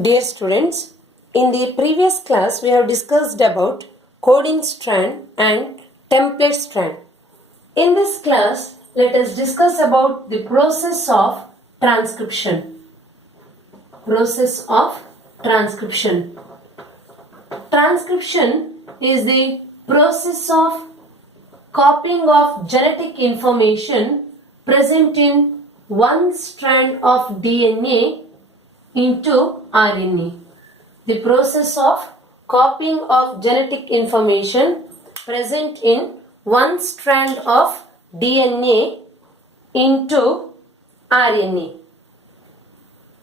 Dear students, in the previous class we have discussed about coding strand and template strand. In this class, let us discuss about the process of transcription. Process of transcription. Transcription is the process of copying of genetic information present in one strand of DNA into RNA. The process of copying of genetic information present in one strand of DNA into RNA.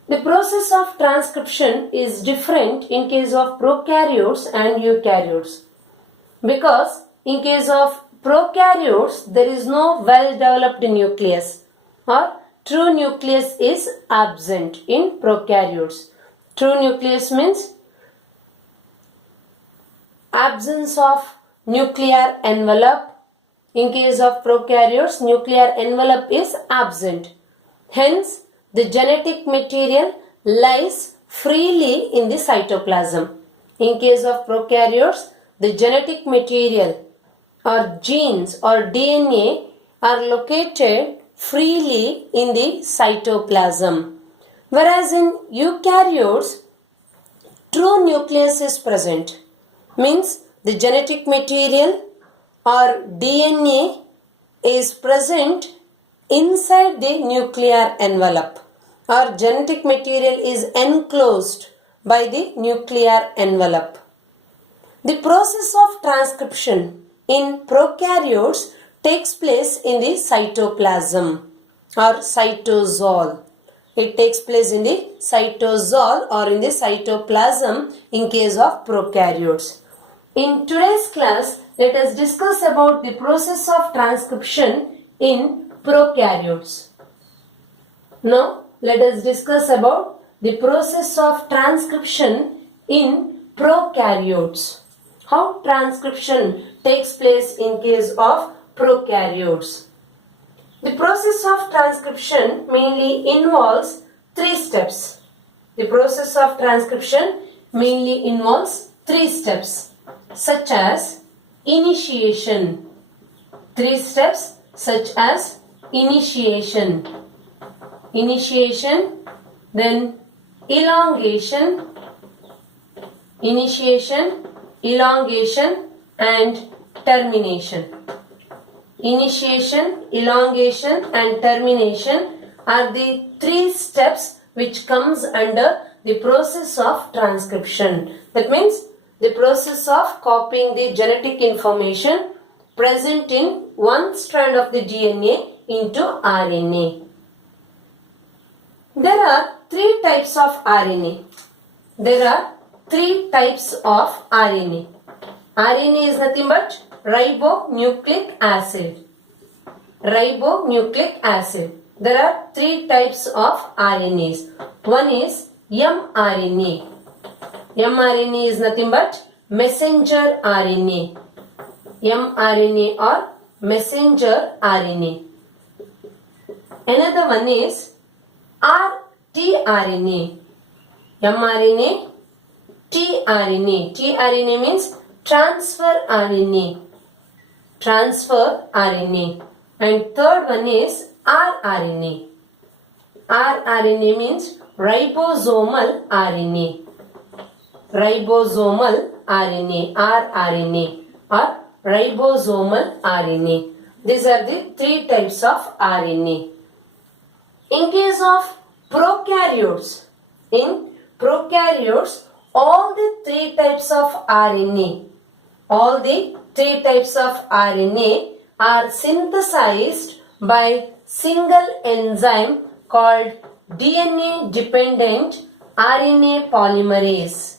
The process of transcription is different in case of prokaryotes and eukaryotes, because in case of prokaryotes there is no well developed nucleus, or true nucleus is absent in prokaryotes. True nucleus means absence of nuclear envelope. In case of prokaryotes, nuclear envelope is absent. Hence, the genetic material lies freely in the cytoplasm. In case of prokaryotes, the genetic material or genes or DNA are located freely in the cytoplasm. Whereas in eukaryotes, true nucleus is present. Means the genetic material or DNA is present inside the nuclear envelope, or genetic material is enclosed by the nuclear envelope. The process of transcription in prokaryotes takes place in the cytoplasm or cytosol. It takes place in the cytosol or in the cytoplasm in case of prokaryotes. In today's class, let us discuss about the process of transcription in prokaryotes. Now, let us discuss about the process of transcription in prokaryotes. How transcription takes place in case of prokaryotes. The process of transcription mainly involves three steps. The process of transcription mainly involves three steps, such as initiation. Three steps such as initiation, then elongation, elongation and termination. Initiation, elongation and termination are the three steps which comes under the process of transcription. That means the process of copying the genetic information present in one strand of the DNA into RNA. There are three types of RNA. RNA is nothing but ribonucleic acid. There are three types of RNAs. One is mRNA. mRNA is nothing but messenger RNA. mRNA or messenger RNA. Another one is rtRNA. mRNA, tRNA. tRNA means transfer RNA. And third one is rRNA. rRNA means ribosomal RNA. rRNA or ribosomal RNA. These are the three types of RNA. In case of prokaryotes, all the three types of RNA are synthesized by single enzyme called DNA dependent RNA polymerase.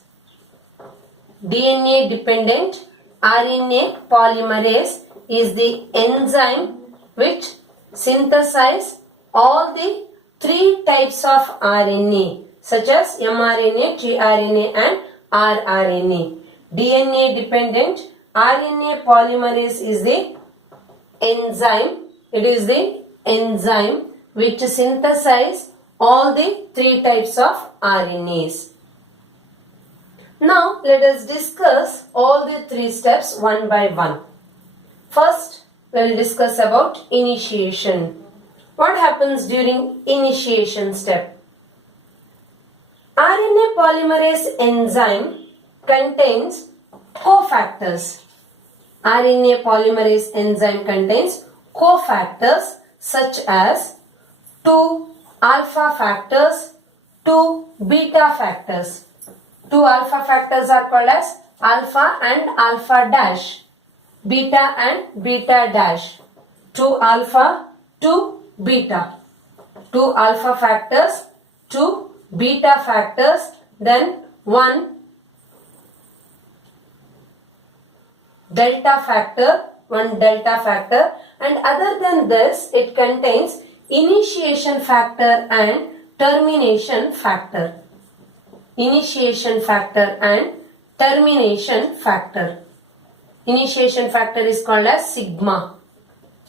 DNA dependent RNA polymerase is the enzyme which synthesizes all the three types of RNA, such as mRNA, tRNA and rRNA. DNA dependent RNA polymerase is the enzyme. It is the enzyme which synthesizes all the three types of RNAs. Now let us discuss all the three steps one by one. First, we will discuss about initiation. What happens during initiation step? RNA polymerase enzyme contains cofactors. RNA polymerase enzyme contains cofactors such as 2 alpha factors, 2 beta factors. 2 alpha factors are called as alpha and alpha dash, beta and beta dash. 2 alpha, 2 beta. 2 alpha factors, 2 beta factors, then 1 delta factor, and other than this it contains initiation factor and termination factor. Initiation factor and termination factor. Initiation factor is called as sigma.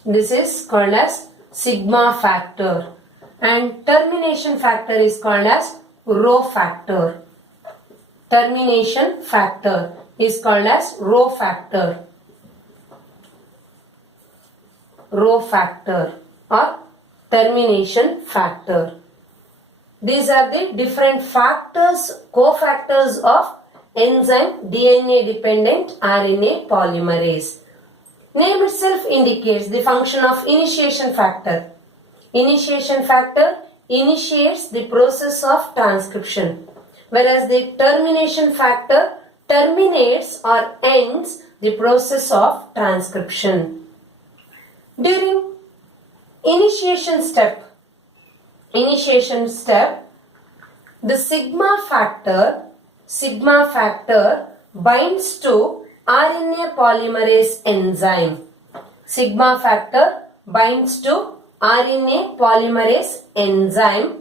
This is called as sigma factor, and termination factor is called as rho factor. Termination factor is called as rho factor. Rho factor or termination factor. These are the different factors, cofactors of enzyme DNA dependent RNA polymerase. Name itself indicates the function of initiation factor. Initiation factor initiates the process of transcription, whereas the termination factor terminates or ends the process of transcription. During initiation step, the sigma factor binds to RNA polymerase enzyme. Sigma factor binds to RNA polymerase enzyme.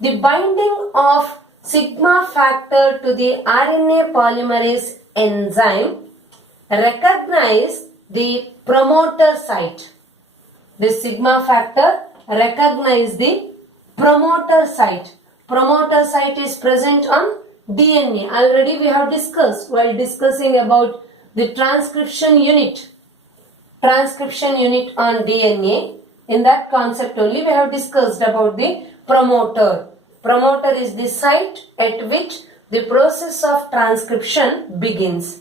The binding of sigma factor to the RNA polymerase enzyme recognize the promoter site. The sigma factor recognize the promoter site. Promoter site is present on DNA. Already we have discussed while discussing about the transcription unit. Transcription unit on DNA. In that concept only we have discussed about the promoter. Promoter is the site at which the process of transcription begins.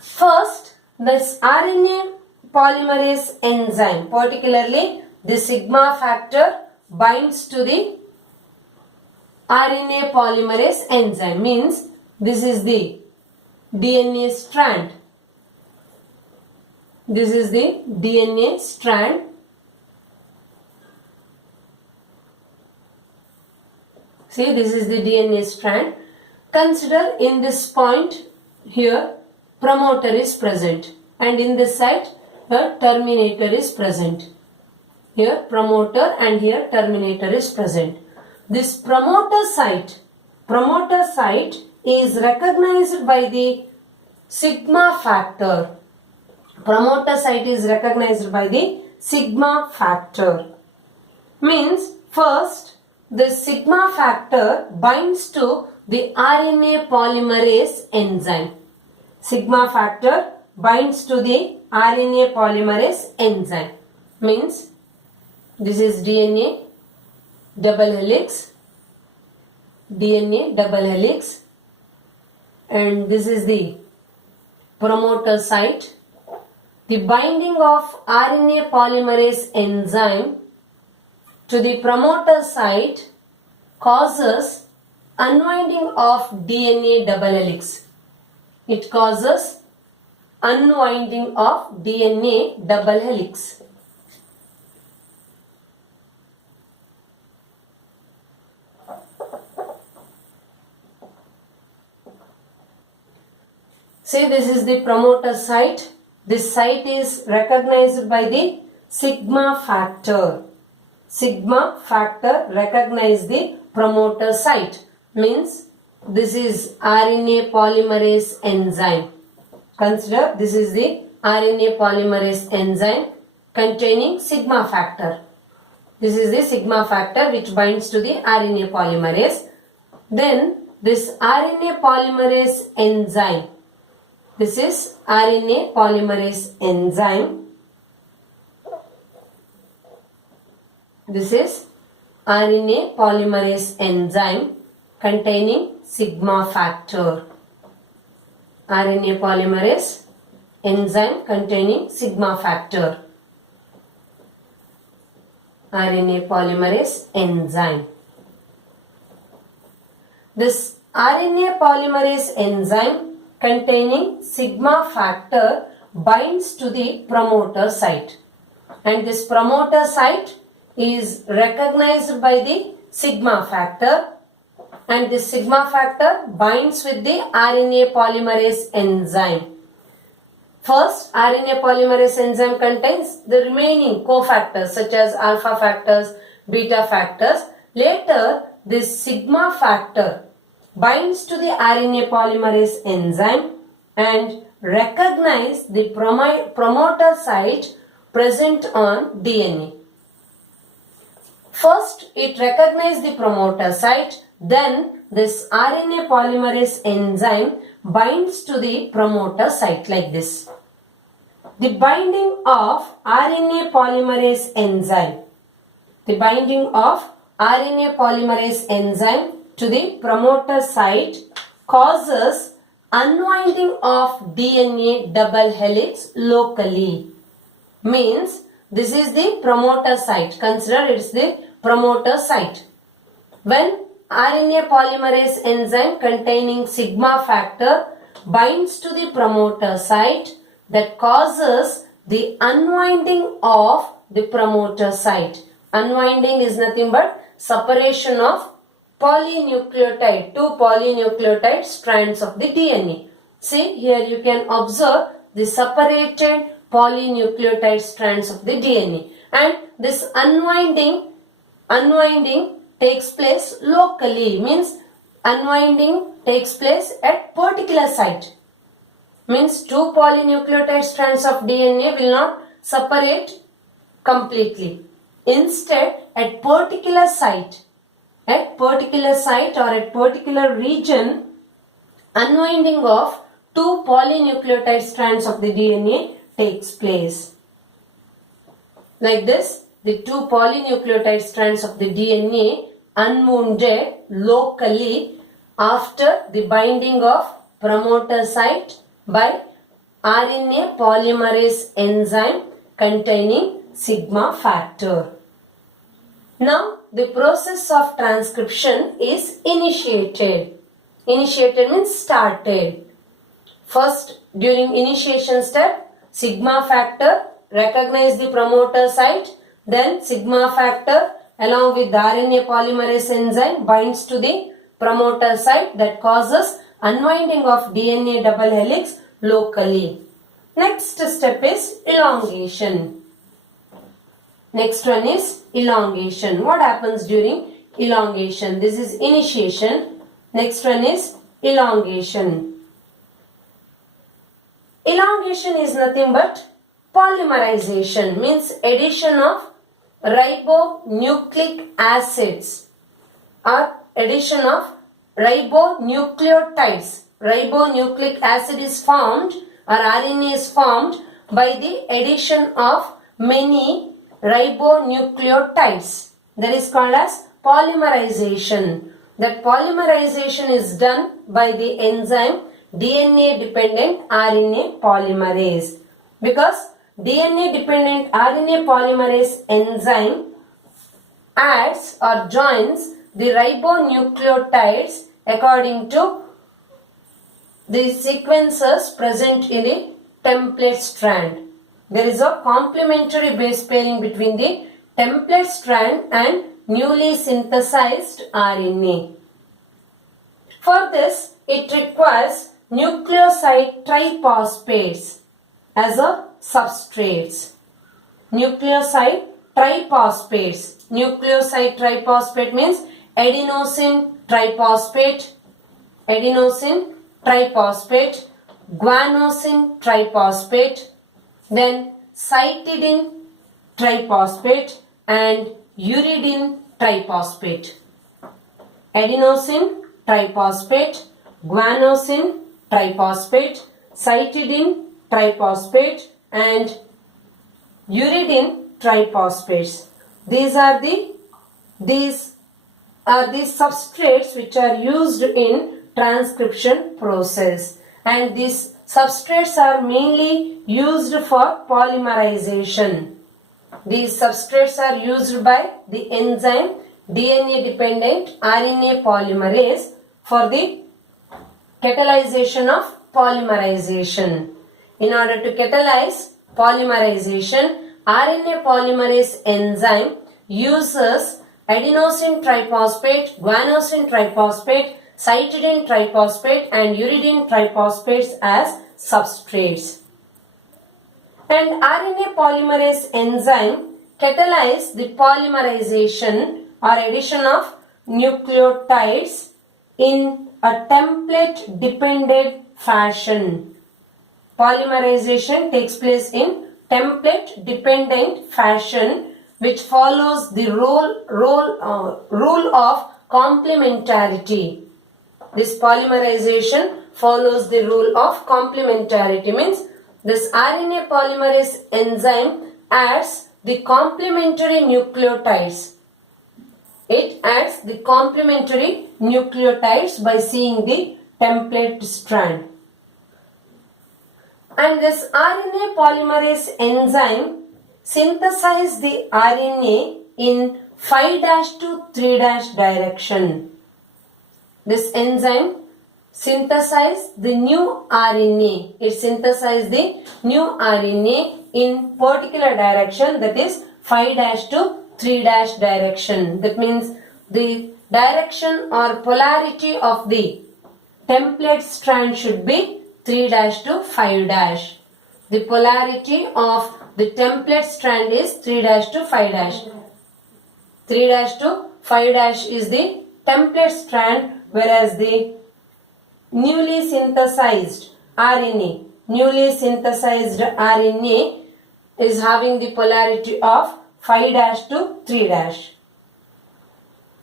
First, this RNA polymerase enzyme, particularly the sigma factor, binds to the RNA polymerase enzyme. Means this is the DNA strand. This is the DNA strand. See, this is the DNA strand. Consider in this point here promoter is present, and in this site the terminator is present. Here promoter and here terminator is present. This promoter site is recognized by the sigma factor. Promoter site is recognized by the sigma factor. Means first the sigma factor binds to the RNA polymerase enzyme. Sigma factor binds to the RNA polymerase enzyme. Means this is DNA double helix, and this is the promoter site. The binding of RNA polymerase enzyme to the promoter site causes unwinding of DNA double helix. It causes unwinding of DNA double helix. See, this is the promoter site. This site is recognized by the sigma factor. Sigma factor recognize the promoter site. Means this is RNA polymerase enzyme. Consider this is the RNA polymerase enzyme containing sigma factor. This is the sigma factor which binds to the RNA polymerase. Then this RNA polymerase enzyme. This is RNA polymerase enzyme. This is RNA polymerase enzyme containing sigma factor. RNA polymerase enzyme containing sigma factor. RNA polymerase enzyme. This RNA polymerase enzyme containing sigma factor binds to the promoter site, and this promoter site is recognized by the sigma factor, and this sigma factor binds with the RNA polymerase enzyme. First, RNA polymerase enzyme contains the remaining cofactors such as alpha factors, beta factors. Later, this sigma factor binds to the RNA polymerase enzyme and recognize the promoter site present on DNA. First, it recognizes the promoter site, then this RNA polymerase enzyme binds to the promoter site like this. The binding of RNA polymerase enzyme. The binding of RNA polymerase enzyme to the promoter site causes unwinding of DNA double helix locally. Means this is the promoter site. Consider it's the promoter site. When RNA polymerase enzyme containing sigma factor binds to the promoter site, that causes the unwinding of the promoter site. Unwinding is nothing but separation of polynucleotide, two polynucleotide strands of the DNA. See, here you can observe the separated polynucleotide strands of the DNA, and this unwinding takes place locally, means unwinding takes place at particular site. Means two polynucleotide strands of DNA will not separate completely. Instead, at particular site or at particular region, unwinding of two polynucleotide strands of the DNA takes place. Like this, the two polynucleotide strands of the DNA unwounded locally after the binding of promoter site by RNA polymerase enzyme containing sigma factor. Now, the process of transcription is initiated. Initiated means started. First, during initiation step, sigma factor recognize the promoter site, then sigma factor along with the RNA polymerase enzyme binds to the promoter site that causes unwinding of DNA double helix locally. Next step is elongation. Next one is elongation. What happens during elongation? This is initiation. Next one is elongation. Elongation is nothing but polymerization, means addition of ribonucleic acids or addition of ribonucleotides. Ribonucleic acid is formed or RNA is formed by the addition of many ribonucleotides. That is called as polymerization. That polymerization is done by the enzyme DNA dependent RNA polymerase. Because DNA dependent RNA polymerase enzyme adds or joins the ribonucleotides according to the sequences present in the template strand. There is a complementary base pairing between the template strand and newly synthesized RNA. For this, it requires nucleoside triphosphates as a substrates. Nucleoside triphosphates. Nucleoside triphosphate means adenosine triphosphate, guanosine triphosphate, then cytidine triphosphate and uridine triphosphate. Adenosine triphosphate, guanosine triphosphate, cytidine triphosphate, and uridine triphosphates. These are the substrates which are used in transcription process, and these substrates are mainly used for polymerization. These substrates are used by the enzyme DNA dependent RNA polymerase for the catalyzation of polymerization. In order to catalyze polymerization, RNA polymerase enzyme uses adenosine triphosphate, guanosine triphosphate, cytidine triphosphate, and uridine triphosphates as substrates. And RNA polymerase enzyme catalyze the polymerization or addition of nucleotides in a template dependent fashion. Polymerization takes place in template dependent fashion, which follows the rule of complementarity. This polymerization follows the rule of complementarity, means this RNA polymerase enzyme adds the complementary nucleotides. It adds the complementary nucleotides by seeing the template strand. And this RNA polymerase enzyme synthesizes the RNA in 5' to 3' direction. This enzyme synthesizes the new RNA. It synthesizes the new RNA in particular direction, that is 5' to 3' direction. That means the direction or polarity of the template strand should be 3' to 5'. The polarity of the template strand is 3' to 5'. 3' to 5' is the template strand, whereas the newly synthesized RNA is having the polarity of 5' to 3'.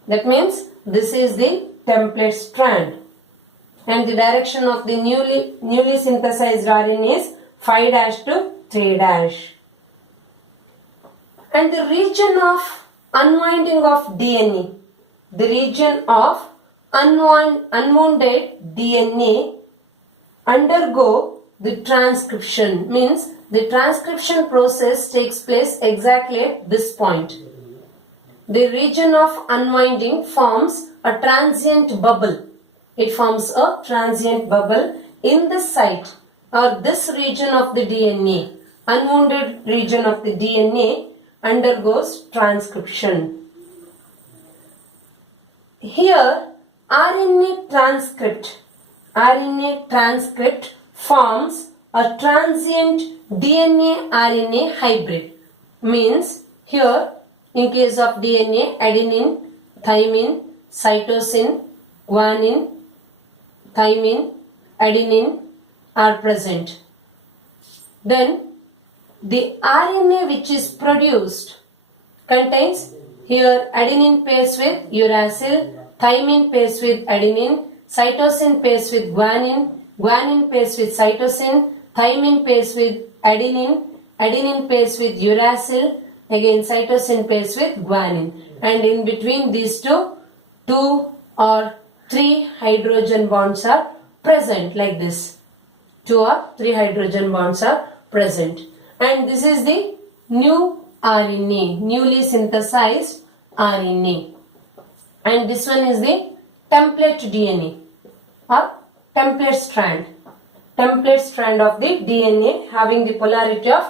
That means this is the template strand, and the direction of the newly synthesized RNA is 5' to 3'. And the region of unwinding of DNA, the region of unwounded DNA undergo the transcription, means the transcription process takes place exactly at this point. The region of unwinding forms a transient bubble. It forms a transient bubble in the site or this region of the DNA. Unwounded region of the DNA undergoes transcription. Here RNA transcript forms a transient DNA RNA hybrid. Means here in case of DNA, adenine, thymine, cytosine, guanine, thymine, adenine are present. Then the RNA which is produced contains here adenine pairs with uracil, thymine pairs with adenine, cytosine pairs with guanine, guanine pairs with cytosine, thymine pairs with adenine, adenine pairs with uracil, again cytosine pairs with guanine, and in between these two or three hydrogen bonds are present like this. 2 or 3 hydrogen bonds are present, and this is the new RNA, newly synthesized RNA, and this one is the template DNA or template strand of the DNA having the polarity of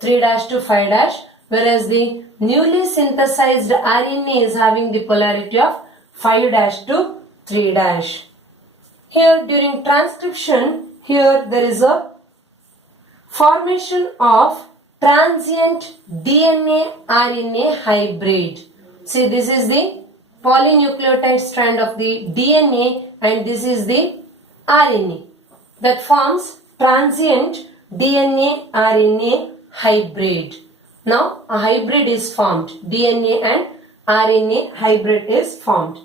3' to 5', whereas the newly synthesized RNA is having the polarity of 5' to 3'. Here during transcription, here there is a formation of transient DNA RNA hybrid. See, this is the polynucleotide strand of the DNA and this is the RNA that forms transient DNA RNA hybrid. Now a hybrid is formed. DNA and RNA hybrid is formed.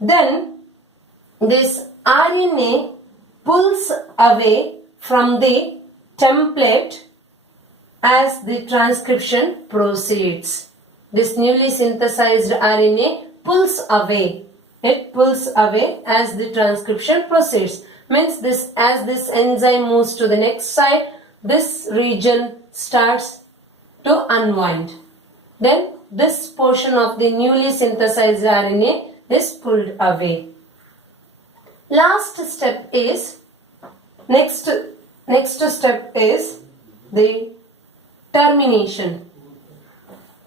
Then this RNA pulls away from the template as the transcription proceeds. This newly synthesized RNA pulls away. It pulls away as the transcription proceeds. Means this, as this enzyme moves to the next side, this region starts to unwind. Then this portion of the newly synthesized RNA is pulled away. Last step is, next step is the termination.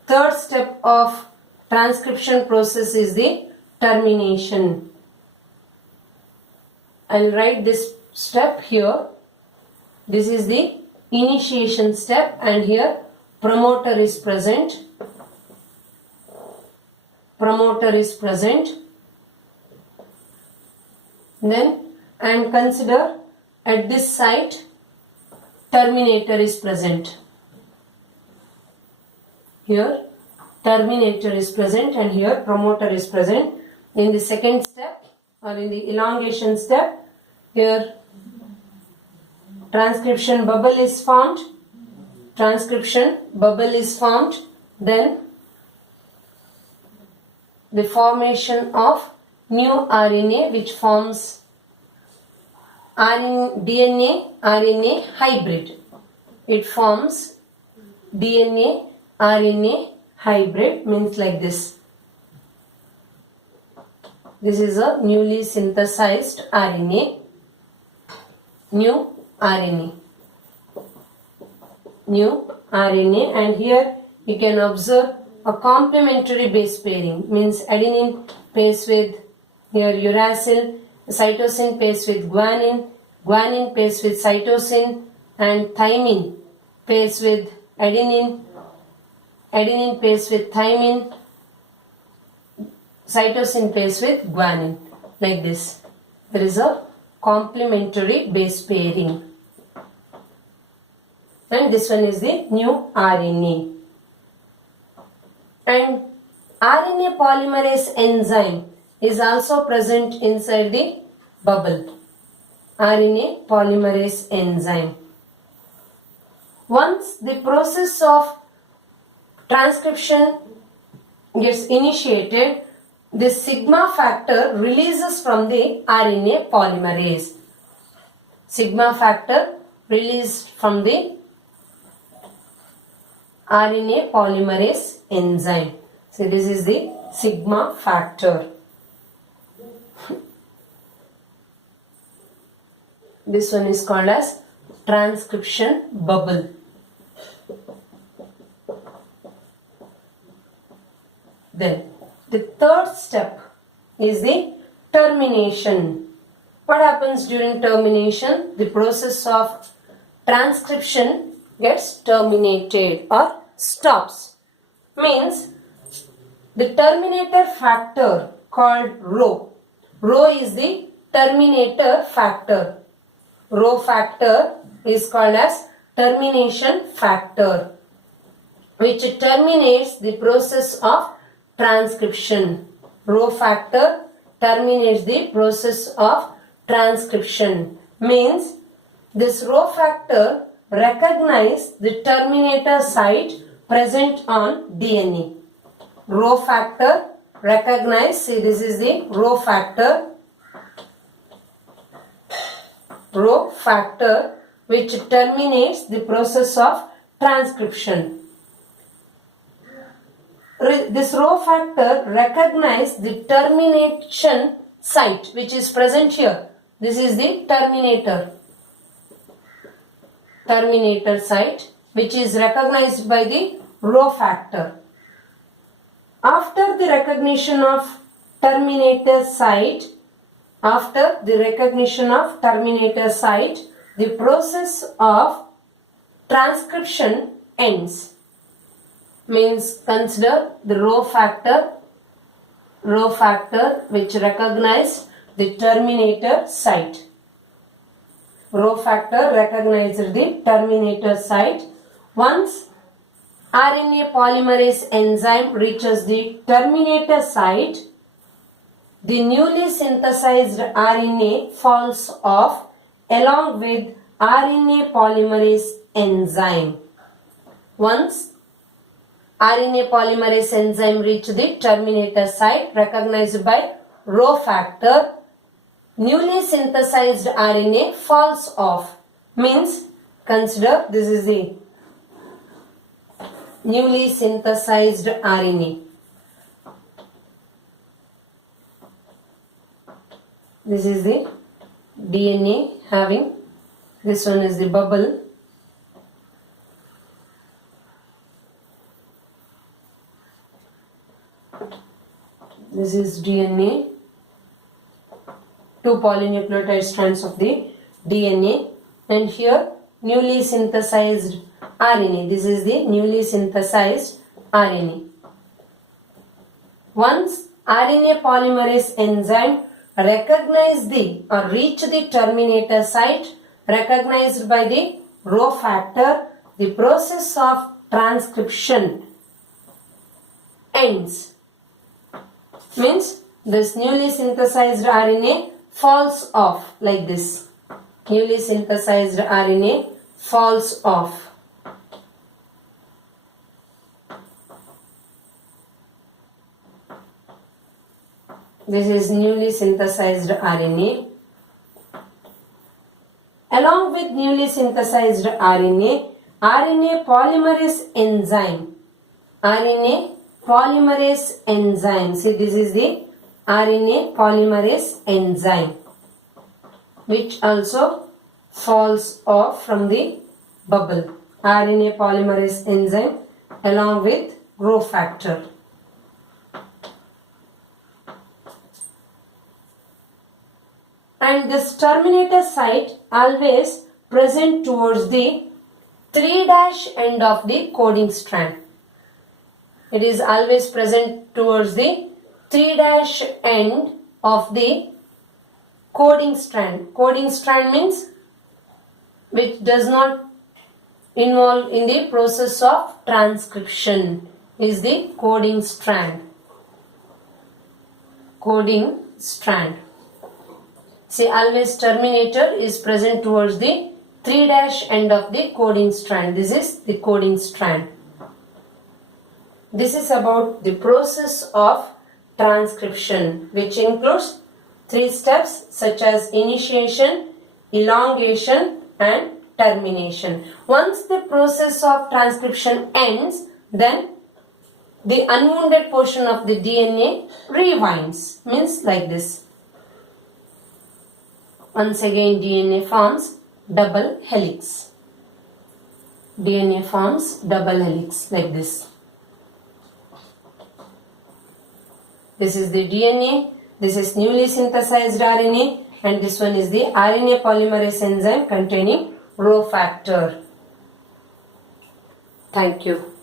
Third step of transcription process is the termination. I will write this step here. This is the initiation step, and here promoter is present. Promoter is present. Then, and consider at this site terminator is present. Here terminator is present and here promoter is present. In the second step or in the elongation step, here transcription bubble is formed. Transcription bubble is formed. Then the formation of new RNA, which forms DNA RNA hybrid. It forms DNA RNA hybrid, means like this. This is a newly synthesized RNA. New RNA. New RNA, and here you can observe a complementary base pairing, means adenine pairs with here uracil, cytosine pairs with guanine, guanine pairs with cytosine, and thymine pairs with adenine, adenine pairs with thymine, cytosine pairs with guanine, like this. There is a complementary base pairing. And this one is the new RNA. And RNA polymerase enzyme is also present inside the bubble. RNA polymerase enzyme. Once the process of transcription gets initiated, the sigma factor releases from the RNA polymerase. Sigma factor released from the RNA polymerase enzyme. So this is the sigma factor. This one is called as transcription bubble. Then the third step is the termination. What happens during termination? The process of transcription gets terminated or stops. Means the terminator factor called Rho. Rho is the terminator factor. Rho factor is called as termination factor, which terminates the process of transcription. Rho factor terminates the process of transcription. Means this Rho factor recognizes the terminator site present on DNA. Rho factor recognize, see this is the Rho factor. Rho factor which terminates the process of transcription. This Rho factor recognizes the termination site which is present here. This is the terminator. Terminator site which is recognized by the Rho factor. After the recognition of terminator site, the process of transcription ends. Means consider the Rho factor which recognized the terminator site. Rho factor recognized the terminator site. Once RNA polymerase enzyme reaches the terminator site, the newly synthesized RNA falls off along with RNA polymerase enzyme. Once RNA polymerase enzyme reach the terminator site recognized by Rho factor, newly synthesized RNA falls off. Means, consider this is the newly synthesized RNA. This is the DNA having, this one is the bubble. This is DNA, 2 polynucleotide strands of the DNA, and here newly synthesized RNA. This is the newly synthesized RNA. Once RNA polymerase enzyme recognize the or reach the terminator site recognized by the Rho factor, the process of transcription ends. Means this newly synthesized RNA falls off like this. Newly synthesized RNA falls off. This is newly synthesized RNA. Along with newly synthesized RNA, RNA polymerase enzyme. RNA polymerase enzyme. See, this is the RNA polymerase enzyme, which also falls off from the bubble. RNA polymerase enzyme along with Rho factor. And this terminator site always present towards the 3' end of the coding strand. It is always present towards the 3' end of the coding strand. Coding strand means which does not involve in the process of transcription is the coding strand. Coding strand. See, always terminator is present towards the 3' end of the coding strand. This is the coding strand. This is about the process of transcription, which includes 3 steps such as initiation, elongation and termination. Once the process of transcription ends, then the unwounded portion of the DNA rewinds. Means like this. Once again DNA forms double helix. DNA forms double helix like this. This is the DNA, this is newly synthesized RNA, and this one is the RNA polymerase enzyme containing Rho factor. Thank you.